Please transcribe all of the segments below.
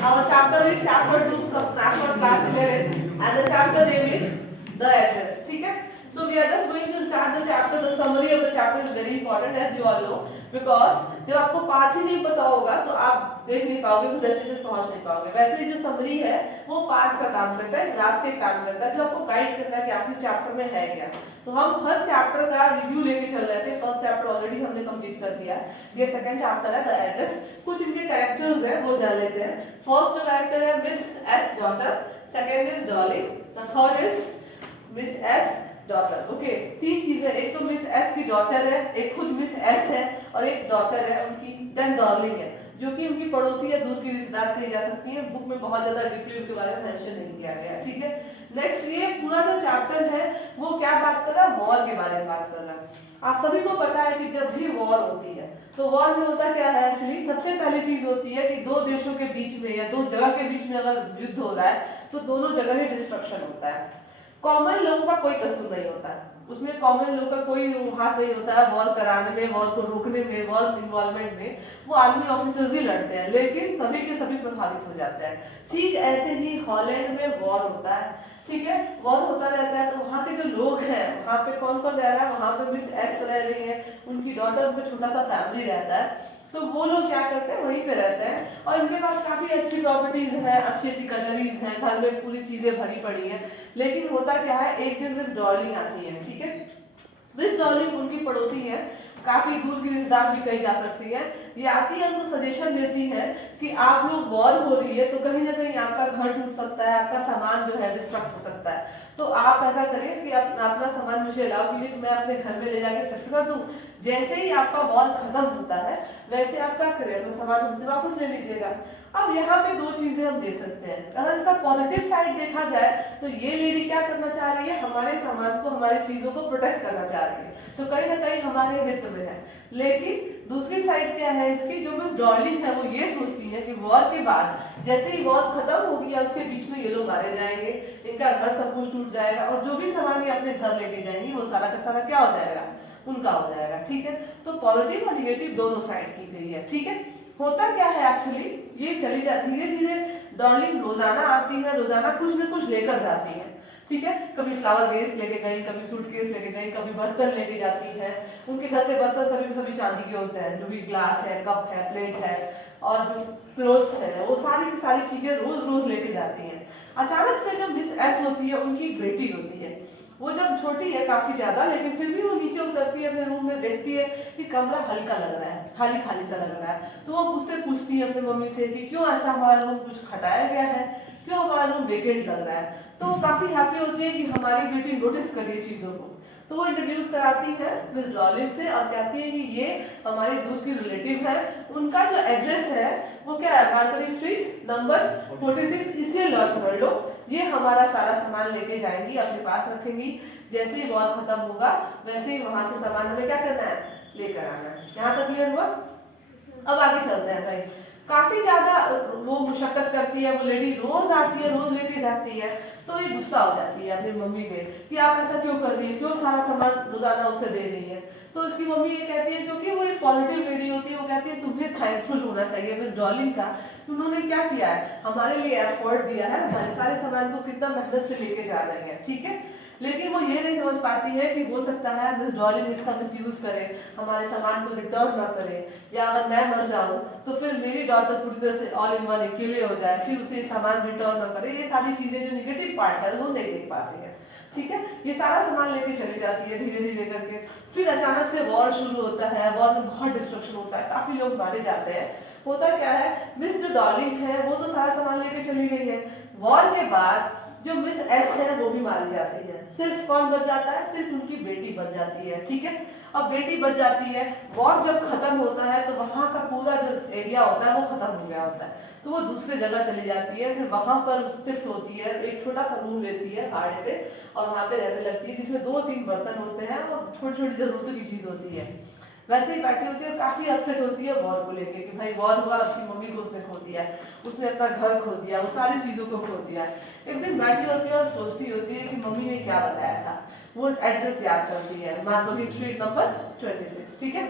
Our chapter is chapter 2 from Snapshot class 11 and the chapter name is the address. ठीक है? So we are just going to start the chapter. The summary of the chapter is very important as you all know because जब आपको पाठ ही नहीं पता होगा तो आप देख नहीं पाओगे, उस डेस्टिनेशन पहुंच नहीं पाओगे। वैसे जो समरी है वो पाठ का काम करता है, रास्ते का काम करता है, जो आपको गाइड करता है कि आपके चैप्टर में है क्या। तो हम हर चैप्टर का रिव्यू लेके चल रहे थे। फर्स्ट चैप्टर ऑलरेडी हमने कंप्लीट कर दिया है, ये सेकंड चैप्टर है द एड्रेस। कुछ इनके कैरेक्टर्स है वो जान लेते हैं। फर्स्ट जो कैरेक्टर है miss S daughter, second is Dolly, the third is miss S daughter. Okay, तीन चीजें, एक तो मिस एस की डॉटर है, एक खुद मिस एस है और एक डॉटर है उनकी, देन डार्लिंग है जो कि उनकी पड़ोसी या दूर की रिश्तेदार कही जा सकती है। बुक में बहुत ज्यादा डीपली उनके बारे में मेंशन नहीं किया गया। ठीक है, नेक्स्ट ये पूरा जो चैप्टर है वो क्या बात कर रहा है, वॉर के बारे में बात कर रहा है। आप सभी को पता है कि जब भी वॉर होती है तो वॉर में होता क्या है, एक्चुअली सबसे पहली चीज होती है कि दो देशों के बीच में या दो जगह के बीच में अगर युद्ध हो रहा है तो दोनों जगह ही डिस्ट्रक्शन होता है। कॉमन लोगों का कोई कसूर नहीं होता है उसमें, कॉमन लोग का कोई हाथ नहीं होता है वॉर कराने में, वॉर को रोकने में, वॉर इन्वॉल्वमेंट में। वो आर्मी ऑफिसर्स ही लड़ते हैं लेकिन सभी के सभी प्रभावित हो जाते हैं। ठीक ऐसे ही हॉलैंड में वॉर होता है। ठीक है, वॉर होता रहता है तो वहाँ पे जो लोग हैं, वहाँ पे कौन कौन रह रहा है, वहाँ पे मिस एक्स रह रही है, उनकी डॉटर, उनका छोटा सा फैमिली रहता है। तो वो लोग क्या करते हैं, वहीं पे रहते हैं और इनके पास काफी अच्छी प्रॉपर्टीज हैं, अच्छी अच्छी कटरीज हैं, घर में पूरी चीजें भरी पड़ी हैं। लेकिन होता क्या है, एक दिन मिस डॉर्लिंग आती है। ठीक है, मिस डॉर्लिंग उनकी पड़ोसी है, काफी दूर की रिश्तेदार भी कही जा सकती है। ये आती है, उनको सजेशन देती है कि आप लोग वॉर हो रही है तो कहीं ना कहीं आपका घर टूट सकता है, आपका सामान जो है डिस्ट्रक्ट हो सकता है। तो आप ऐसा करिए कि अपना सामान मुझे अलाउ कीजिए, मैं अपने घर में ले जाके शिफ्ट कर दूं। जैसे ही आपका वॉर खत्म होता है वैसे आप क्या करें, अपना सामान हमसे वापस ले लीजिएगा। अब यहाँ पे दो चीजें हम दे सकते हैं। अगर इसका पॉजिटिव साइड देखा जाए तो ये लेडी क्या करना चाह रही है, हमारे सामान को, हमारी चीजों को प्रोटेक्ट करना चाह रही है, तो कहीं ना कहीं हमारे हित में है। लेकिन दूसरी साइड क्या है इसकी, जो मिस डॉर्लिंग है वो ये सोचती है कि वॉर के बाद जैसे ही वॉर खत्म होगी उसके बीच में ये लोग मारे जाएंगे, इनका घर सब कुछ टूट जाएगा और जो भी सामान ये अपने घर लेके जाएंगी वो सारा का सारा क्या हो जाएगा, उनका हो जाएगा। ठीक है, तो पॉजिटिव और निगेटिव दोनों साइड की गई है। ठीक है, होता क्या है एक्चुअली, ये चली जाती है धीरे धीरे डॉर्लिंग रोजाना आती है, रोजाना कुछ न कुछ लेकर जाती है। ठीक है, कभी फ्लावर वेस लेके गई, कभी सूटकेस लेके गई, कभी बर्तन लेके जाती है। उनके घर के बर्तन सभी के सभी चांदी के होते हैं, जो भी ग्लास है, कप है, प्लेट है और जो क्लोथ्स है, वो सारी की सारी चीजें रोज रोज लेके जाती हैं। अचानक से जब मिस एस होती है, उनकी बेटी होती है, वो जब छोटी है काफी ज्यादा, लेकिन फिर भी वो नीचे उतरती है, अपने रूम में देखती है कि कमरा हल्का लग रहा है, खाली खाली सा लग रहा है। तो वो उससे पूछती है अपनी मम्मी से कि क्यों ऐसा हमारा रूम कुछ खटाया गया है, क्यों हमारा रूम वेकेंट लग रहा है। तो वो काफी हैप्पी होती है कि हमारी बेटी नोटिस कर रही है चीजों को। तो वो इंट्रोड्यूस कराती है मिस डॉर्लिंग से और कहती है कि ये हमारी दूर की रिलेटिव है। उनका जो एड्रेस है वो क्या है, मार्करी स्ट्रीट नंबर 46, इसे लर्न कर लो। ये हमारा सारा सामान लेके जाएंगी, अपने पास रखेंगी, जैसे ही वॉर खत्म होगा वैसे ही वहां से सामान हमें क्या करना है, लेकर आना है। यहाँ तक क्लियर हुआ? अब आगे चलते हैं भाई। काफी ज्यादा वो मुशक्कत करती है वो लेडी, रोज आती है, रोज लेके जाती है। तो ये गुस्सा हो जाती है अपनी मम्मी पे कि आप ऐसा क्यों कर रही है, क्यों सारा सामान रोजाना उसे दे रही है। तो उसकी मम्मी ये कहती है, क्योंकि वो एक पॉजिटिव लेडी होती है, वो कहती है तुम्हें थैंकफुल होना चाहिए मिस डॉर्लिंग का, उन्होंने क्या किया है, हमारे लिए एफर्ट दिया है, हमारे सारे सामान को कितना मेहनत से लेके जा रहे हैं। ठीक है, लेकिन वो ये नहीं समझ पाती है कि हो सकता है मिस डॉर्लिंग इसका मिसयूज करे, हमारे सामान को रिटर्न ना करे, या अगर मैं मर जाऊं तो फिर मेरी डॉटर पूरी तरह से ऑल इन वन अकेले हो जाए, फिर उसे सामान रिटर्न ना करे। ये सारी चीजें जो निगेटिव पार्ट है वो नहीं देख पाती है। ठीक है, ये सारा सामान लेके चली जाती है धीरे धीरे करके। फिर अचानक से वॉर शुरू होता है, वॉर में बहुत डिस्ट्रक्शन होता है, काफी लोग मारे जाते हैं। होता क्या है, मिस जो डॉर्लिंग है वो तो सारा सामान लेके चली गई है, वॉर के बाद जो मिस एस है वो भी मारी जाती है। सिर्फ कौन बच जाता है, सिर्फ उनकी बेटी बच जाती है। ठीक है, अब बेटी बच जाती है, वॉर जब खत्म होता है तो वहां का पूरा जो एरिया होता है वो खत्म हो गया होता है, तो वो दूसरे जगह चली जाती है। फिर वहां पर शिफ्ट होती है, एक छोटा सा रूम लेती है भाड़े पे और वहां पे रहने लगती है, जिसमें 2-3 बर्तन होते हैं और छोटी छोटी जरूरतों की चीज होती है। वैसे ही बैठी होती है, काफी अपसेट होती है वॉर को लेके कि भाई वॉर हुआ, उसकी मम्मी को उसने खो दिया, उसने अपना घर खो दिया, वो सारी चीजों को खो दिया। एक दिन बैठी होती है और सोचती होती है कि मम्मी ने क्या बताया था, वो एड्रेस याद करती है, मार्करी स्ट्रीट नंबर 26। ठीक है,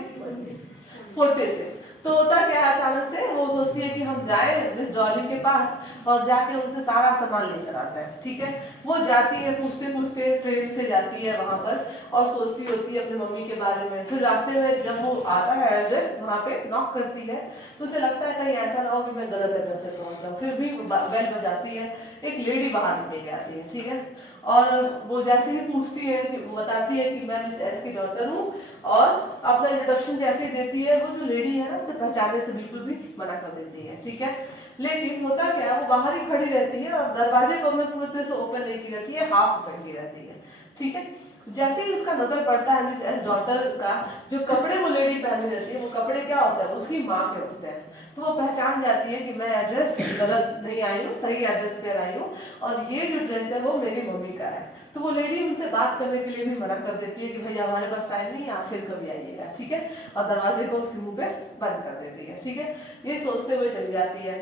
46। तो होता क्या है, अचानक से वो सोचती है कि हम जाए मिस डॉर्लिंग के पास और जाके उनसे सारा सामान लेकर आता है। ठीक है, वो जाती है पूछते पूछते ट्रेन से जाती है वहाँ पर और सोचती होती है अपनी मम्मी के बारे में। फिर रास्ते में जब वो आता है एड्रेस, वहाँ पे नॉक करती है तो उसे लगता है कहीं ऐसा ना हो कि मैं गलत एड्रेस पे पहुँच जाऊँ। फिर भी बेल बजाती है, एक लेडी बाहर निकल के आती है। ठीक है, और वो जैसे ही पूछती है कि बताती है कि मैं मिस एस की डॉटर हूँ और अपना इंट्रोडक्शन जैसे ही देती है, वो जो लेडी है ना उसे पहचानने से बिल्कुल भी मना कर देती है। ठीक है, लेकिन होता क्या है, वो बाहर ही खड़ी रहती है और दरवाजे को मैं पूरी तरह से ओपन नहीं की रहती है, हाफ ओपन की रहती है। ठीक है, जैसे ही उसका नजर पड़ता है मिस एस डॉटर का, जो कपड़े वो लेडी पहनी रहती है, वो कपड़े क्या होता है, उसकी माँ के होते हैं। तो वो पहचान जाती है कि मैं एड्रेस गलत नहीं आई हूँ, सही एड्रेस पर आई हूँ और ये जो ड्रेस है वो मेरी मम्मी का है। तो वो लेडी उनसे बात करने के लिए भी मना कर देती है कि भैया हमारे पास टाइम नहीं है, आप फिर कभी आइएगा। ठीक है, और दरवाजे को उसके मुंह पे बंद कर देती है। ठीक है, ये सोचते हुए चली जाती है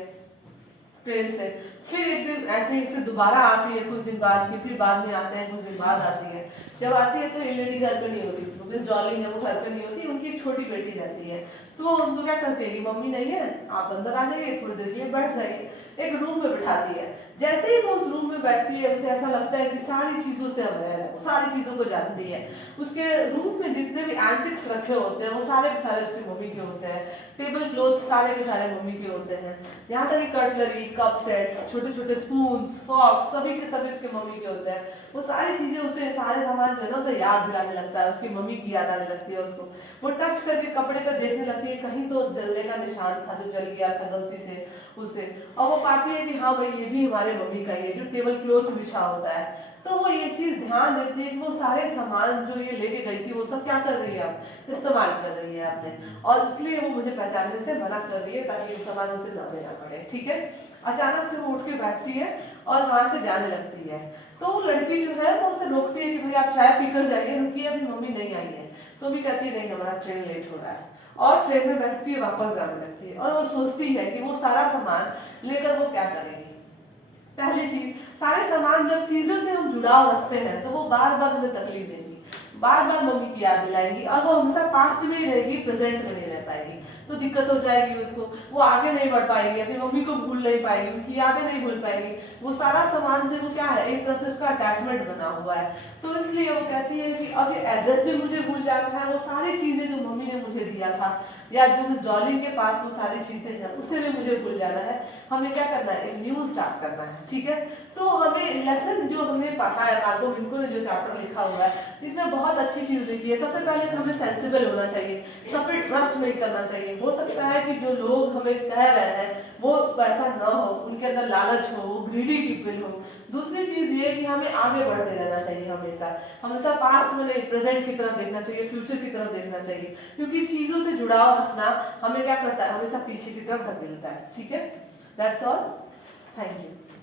ट्रेन से। फिर एक दिन ऐसे ही फिर दोबारा आती है कुछ दिन बाद की, फिर बाद में आते हैं कुछ दिन बाद आती है। जब आती है तो ये लेडी घर पे नहीं होती, मिस डॉर्लिंग है वो घर पे नहीं होती, उनकी एक छोटी बेटी रहती है। तो वो उनको क्या करती है कि मम्मी नहीं है, आप अंदर आ जाइए, थोड़ी देर के लिए बैठ जाइए। एक रूम में बिठाती है। जैसे ही वो उस रूम में बैठती है, उसे ऐसा लगता है कि सारी चीज़ों से अवेयर है, वो सारी चीज़ों को जानती है। उसके रूम में जितने भी एंटिक्स रखे होते हैं वो सारे के सारे उसकी मम्मी के होते हैं। टेबल क्लॉथ सारे के सारे मम्मी के होते हैं। यहाँ तक कि कटलरी, कप सेट्स, छोटे छोटे स्पून्स, फॉक्स, सभी के सभी उसके मम्मी के होते हैं। वो सारी चीज़ें उसे, सारे सामान जो है ना उसे याद दिलाने लगता है, उसकी मम्मी की याद आने लगती है उसको। वो टच करके कपड़े पर देखने लगती है, कहीं तो जलने का निशान था जो जल गया था गलती से उसे, और वो पाती है कि हाँ भाई ये भी हमारे मम्मी का, ये जो टेबल क्लॉथ बिछा होता है। तो वो ये चीज़ ध्यान देती है कि वो सारे सामान जो ये लेके गई थी वो सब क्या कर रही है, अब इस्तेमाल कर रही है आपने, और इसलिए वो मुझे पहचानने से मना कर रही है ताकि ये सामान उसे ना देना पड़े। ठीक है, अचानक से वो उठ के बैठती है और वहाँ से जाने लगती है। तो वो लड़की जो है वो उसे रोकती है कि भाई आप चाय पीकर जाइए, रुकिए अभी मम्मी नहीं आई है। तो भी कहती है नहीं हमारा ट्रेन लेट हो रहा है, और ट्रेन में बैठती है, वापस जाने लगती है। और वो सोचती है कि वो सारा सामान लेकर वो क्या करेगी। पहली चीज, सारे सामान जब चीजों से हम जुड़ाव रखते हैं तो वो बार बार हमें तकलीफ देगी, बार बार मम्मी की याद दिलाएंगी, और वो हमेशा पास्ट में ही रहेगी, प्रेजेंट में नहीं रह पाएगी। तो दिक्कत हो जाएगी उसको, वो आगे नहीं बढ़ पाएगी, अपनी मम्मी को भूल नहीं पाएगी, उनकी यादें नहीं भूल पाएगी। वो सारा सामान से वो क्या है, एक तरह से उसका अटैचमेंट बना हुआ है। तो इसलिए वो कहती है कि अब ये एड्रेस भी मुझे भूल जाना है, वो सारी चीजें जो मम्मी ने मुझे दिया था या जो मिस डॉर्लिंग के पास वो सारी चीजें हैं उसे भी मुझे भूल जाना है। हमें क्या करना है, एक न्यू स्टार्ट करना है। ठीक है, तो हमें लेसन जो हमने पढ़ा है, कार्गो विंको ने जो चैप्टर लिखा हुआ है, इसमें बहुत अच्छी चीज लिखी है। सबसे पहले तो हमें सेंसिबल होना चाहिए, सब पे ट्रस्ट नहीं करना चाहिए। हो सकता है कि जो लोग हमें कह रहे हैं वो वैसा ना हो, उनके अंदर लालच हो, वो ग्रीडी पीपल हो। दूसरी चीज ये कि हमें आगे बढ़ते रहना चाहिए, हमेशा हमेशा पास्ट में नहीं, प्रेजेंट की तरफ देखना चाहिए, फ्यूचर की तरफ देखना चाहिए, क्योंकि चीजों से जुड़ाव रखना हमें क्या करता है, हमेशा पीछे की तरफ ढकेलता है। ठीक है, दैट्स ऑल, थैंक यू।